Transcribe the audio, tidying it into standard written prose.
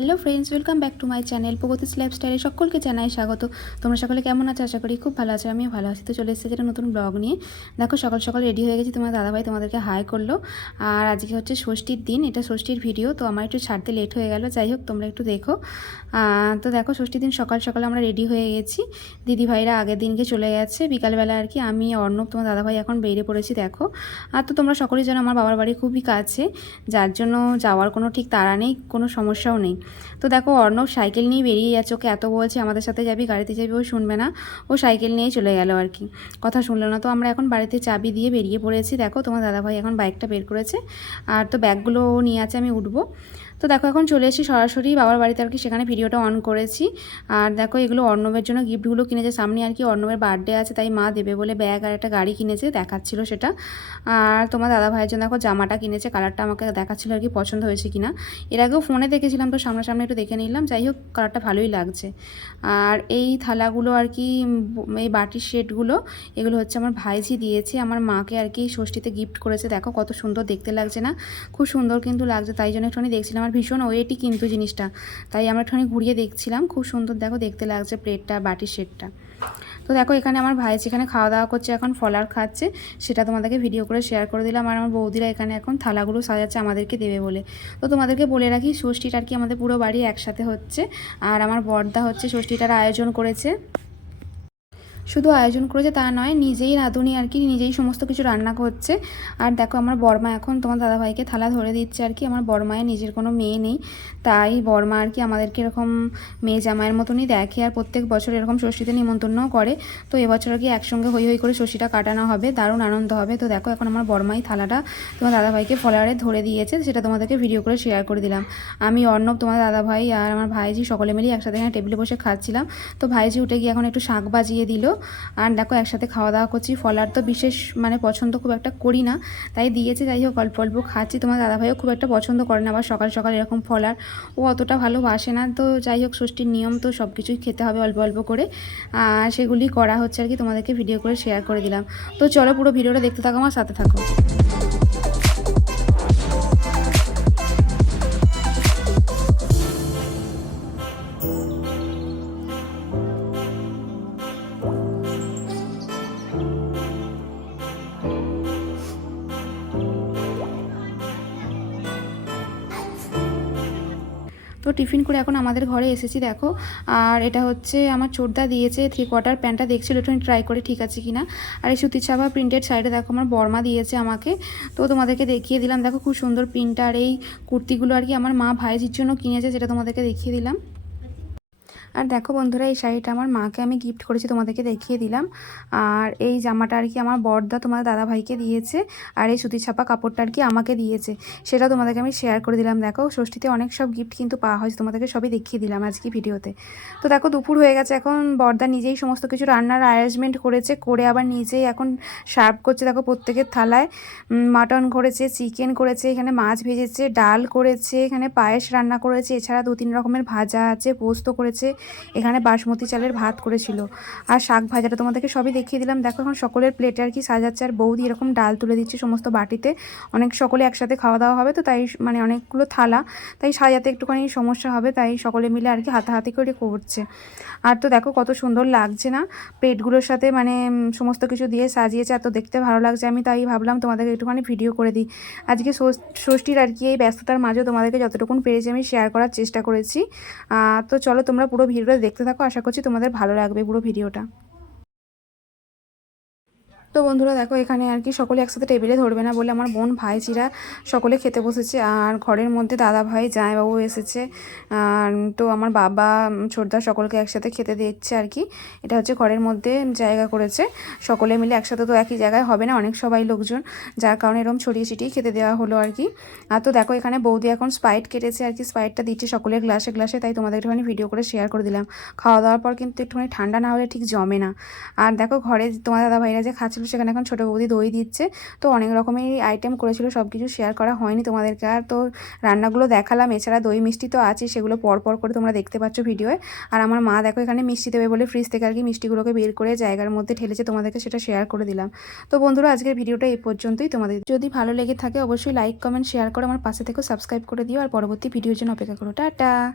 Hello friends, welcome back to my channel Pragati's লাইফস্টাইলে সকলকে জানাই স্বাগত। তোমরা সকলে কেমন আছো? আশা করি খুব ভালো আছো, আমিও ভালো আছি। তো চলে এসেছি একটা নতুন ব্লগ নিয়ে। দেখো সকাল সকাল রেডি হয়ে গেছি, তোমার দাদাভাই তোমাদেরকে হাই করলো। আর আজকে হচ্ছে ষষ্ঠীর দিন, এটা ষষ্ঠীর ভিডিও, তো আমার একটু ছাড়তে লেট হয়ে গেল। যাই হোক, তোমরা একটু দেখো। তো দেখো ষষ্ঠীর দিন সকাল সকাল আমরা রেডি হয়ে গেছি। দিদিভাইরা আগের দিনকে চলে গেছে বিকালবেলা আর কি। আমি অর্ণব তোমার দাদাভাই এখন বেরিয়ে পড়েছি দেখো। আর তো তোমরা সকলেই জানো আমার বাবার বাড়ি খুবই কাছে, যার জন্য যাওয়ার কোনো ঠিক তাড়া নেই, কোনো সমস্যাও নেই। তো দেখো অর্ণব সাইকেল নিয়ে বেরিয়ে যাচ্ছে, ওকে এত বলছে আমাদের সাথে যাবি, গাড়িতে যাবি, ও শুনবে না, ও সাইকেল নিয়েই চলে গেল আর কি, কথা শুনলো না। তো আমরা এখন বাড়িতে চাবি দিয়ে বেরিয়ে পড়েছি। দেখো তোমার দাদাভাই এখন বাইকটা বের করেছে, আর তো ব্যাগগুলো নিয়ে আছে, আমি উঠবো। তো দেখো এখন চলে এসেছি সরাসরি বাবার বাড়িতে আর কি, সেখানে ভিডিওটা অন করেছি। আর দেখো এগুলো অর্ণবের জন্য গিফটগুলো কিনেছে, সামনে আর কি অর্ণবের বার্থডে আছে, তাই মা দেবে বলে ব্যাগ আর একটা গাড়ি কিনেছে, দেখাচ্ছিল সেটা। আর তোমার দাদা ভাইয়ের জন্য দেখো জামাটা কিনেছে, কালারটা আমাকে দেখাচ্ছিল আর কি পছন্দ হয়েছে কিনা। এর আগেও ফোনে দেখেছিলাম, তো সামনাসামনি একটু দেখে নিলাম। যাই হোক কালারটা ভালোই লাগছে। আর এই থালাগুলো আর কি, এই বাটির সেটগুলো, এগুলো হচ্ছে আমার ভাইজি দিয়েছে আমার মাকে আর কি, ষষ্ঠীতে গিফট করেছে। দেখো কত সুন্দর দেখতে লাগছে না? খুব সুন্দর কিন্তু লাগছে, তাই জন্য একটুখানি দেখছিলাম। আর ভীষণ ওয়েটই কিন্তু জিনিসটা, তাই আমরা একটুখানি ঘুরিয়ে দেখছিলাম। খুব সুন্দর দেখো দেখতে লাগছে প্লেটটা, বাটির সেটটা। তো দেখো এখানে আমার ভাই যেখানে খাওয়া দাওয়া করছে, এখন ফলার খাচ্ছে, সেটা তোমাদেরকে ভিডিও করে শেয়ার করে দিলাম। আর আমার বৌদিরা এখানে এখন থালাগুলো সাজাচ্ছে আমাদেরকে দেবে বলে। তো তোমাদেরকে বলে রাখি ষষ্ঠীটা আর কি আমাদের পুরো বাড়ি একসাথে হচ্ছে। আর আমার বড়দা হচ্ছে ষষ্ঠীটার আয়োজন করেছে। শুধু আয়োজন করেছে তা নয়, নিজেই রাঁধুনি আর কি, নিজেই সমস্ত কিছু রান্না করছে। আর দেখো আমার বড়মা এখন তোমার দাদাভাইকে থালা ধরে দিচ্ছে আর কি। আমার বড়মায়ের নিজের কোনো মেয়ে নেই, তাই বড়মা আর কি আমাদেরকে এরকম মেয়ে জামাইয়ের মতনই দেখে। আর প্রত্যেক বছর এরকম ষষ্ঠীতে নিমন্ত্রণও করে। তো এবছর আর কি একসঙ্গে হই হই করে ষষ্ঠীটা কাটানো হবে, দারুণ আনন্দ হবে। তো দেখো এখন আমার বড়মাই থালাটা তোমার দাদাভাইকে ফলারে ধরে দিয়েছে, সেটা তোমাদেরকে ভিডিও করে শেয়ার করে দিলাম। আমি অর্ণব, তোমার দাদাভাই আর আমার ভাইজি সকলে মিলে একসাথে এখানে টেবিলে বসে খাচ্ছিলাম। তো ভাইজি উঠে গিয়ে এখন একটু শাক বাজিয়ে দিল। আর দেখো একসাথে খাওয়া দাওয়া করছি। ফলার তো বিশেষ মানে পছন্দ খুব একটা করি না, তাই দিয়েছে। যাই হোক অল্প অল্প খাচ্ছি। তোমার দাদাভাইও খুব একটা পছন্দ করে না আবার সকাল সকাল এরকম ফলার, ও অতটা ভালোবাসে না। তো যাই হোক ষষ্ঠীর নিয়ম তো সব কিছুই খেতে হবে অল্প অল্প করে, আর সেগুলি করা হচ্ছে আর কি, তোমাদেরকে ভিডিও করে শেয়ার করে দিলাম। তো চলো পুরো ভিডিওটা দেখতে থাকো, আমার সাথে থাকো। তো টিফিন করে এখন আমাদের ঘরে এসেছি দেখো। আর এটা হচ্ছে আমার ছোটদা দিয়েছে 3/4 প্যান্টটা, দেখছিল একটু ট্রাই করে ঠিক আছে কিনা। আর এই সুতির ছাপা প্রিন্টেড সাইডে দেখো আমার বর্মা দিয়েছে আমাকে, তো তোমাদেরকে দেখিয়ে দিলাম। দেখো খুব সুন্দর প্রিন্ট। আর এই কুর্তিগুলো আর কি আমার মা ভাইজির জন্য কিনেছে, যেটা তোমাদেরকে দেখিয়ে দিলাম। আর দেখো বন্ধুরা এই শাড়িটা আমার মাকে আমি গিফট করেছি, তোমাদেরকে দেখিয়ে দিলাম। আর এই জামাটা আর কি আমার বড়দা তোমার দাদা ভাইকে দিয়েছে। আর এই সুতির ছাপা কাপড়টা আর কি আমাকে দিয়েছে, সেটা তোমাদেরকে আমি শেয়ার করে দিলাম। দেখো ষষ্ঠীতে অনেক সব গিফট কিন্তু পাওয়া হয়েছে, তোমাদেরকে সবই দেখিয়ে দিলাম আজকে ভিডিওতে। তো দেখো দুপুর হয়ে গেছে, এখন বড়দা নিজেই সমস্ত কিছু রান্নার অ্যারেঞ্জমেন্ট করেছে, করে আবার নিজেই এখন সার্ভ করছে। দেখো প্রত্যেকের থালায় মাটন করেছে, চিকেন করেছে, এখানে মাছ ভেজেছে, ডাল করেছে, এখানে পায়েস রান্না করেছে, এছাড়া 2-3 রকমের ভাজা আছে, পোস্ত করেছে, এখানে বাসমতি চালের ভাত করেছিল, আর শাক ভাজাটা তোমাদেরকে সবই দেখিয়ে দিলাম। দেখো এখন সকলের প্লেটে আর কি সাজাচ্ছে, আর বৌদি এরকম ডাল তুলে দিচ্ছে সমস্ত বাটিতে। অনেক সকলে একসাথে খাওয়া দাওয়া হবে, তো তাই মানে অনেকগুলো থালা, তাই সাজাতে একটুখানি সমস্যা হবে, তাই সকলে মিলে আর কি হাতাহাতি করে করছে। আর তো দেখো কত সুন্দর লাগছে না প্লেটগুলোর সাথে, মানে সমস্ত কিছু দিয়ে সাজিয়েছে, আর তো দেখতে ভালো লাগছে। আমি তাই ভাবলাম তোমাদেরকে একটুখানি ভিডিও করে দিই আজকে ষষ্ঠীর আর কি। এই ব্যস্ততার মাঝে তোমাদেরকে যতটুকু পেরেছি আমি শেয়ার করার চেষ্টা করেছি। তো চলো তোমরা পুরো ভিডিওটা দেখতে থাকো, আশা করছি তোমাদের ভালো লাগবে পুরো ভিডিওটা। তো বন্ধুরা দেখো এখানে আর কি সকলে একসাথে টেবিলে ধরবে না বলে আমার বোন ভাইজিরা সকলে খেতে বসেছে। আর ঘরের মধ্যে দাদা ভাই জামাইবাবু এসেছে, তো আমার বাবা ছোটদা সকলকে একসাথে খেতে দিচ্ছে আর কি। এটা হচ্ছে ঘরের মধ্যে জায়গা করেছে, সকলে মিলে একসাথে তো একই জায়গায় হবে না, অনেক সবাই লোকজন, যার কারণে এরকম ছড়িয়ে ছিটিয়ে খেতে দেওয়া হলো আর কি। আর তো দেখো এখানে বৌদি এখন স্প্রাইট কেটেছে আর কি, স্প্রাইটটা দিচ্ছে সকলের গ্লাসে গ্লাসে, তাই তোমাদের একটুখানি ভিডিও করে শেয়ার করে দিলাম। খাওয়া দাওয়ার পর কিন্তু একটুখানি ঠান্ডা না হলে ঠিক জমে না। আর দেখো ঘরে তোমার দাদা ভাইরা যে খাচ্ছিল, সেখানে এখন ছোটো বৌদি দই দিচ্ছে। তো অনেক রকমের আইটেম করেছিল, সব কিছু শেয়ার করা হয়নি তোমাদেরকে। আর তো রান্নাগুলো দেখালাম, এছাড়া দই মিষ্টি তো আছে, সেগুলো পরপর করে তোমরা দেখতে পাচ্ছ ভিডিওয়ে। আর আমার মা দেখো এখানে মিষ্টি দেবে বলে ফ্রিজ থেকে আর কি মিষ্টিগুলোকে বের করে জায়গার মধ্যে ঠেলেছে, তোমাদেরকে সেটা শেয়ার করে দিলাম। তো বন্ধুরা আজকের ভিডিওটা এই পর্যন্তই। তোমাদের যদি ভালো লেগে থাকে অবশ্যই লাইক কমেন্ট শেয়ার করে আমার পাশে থেকে সাবস্ক্রাইব করে দিও, আর পরবর্তী ভিডিওর জন্য অপেক্ষা করো। টাটা।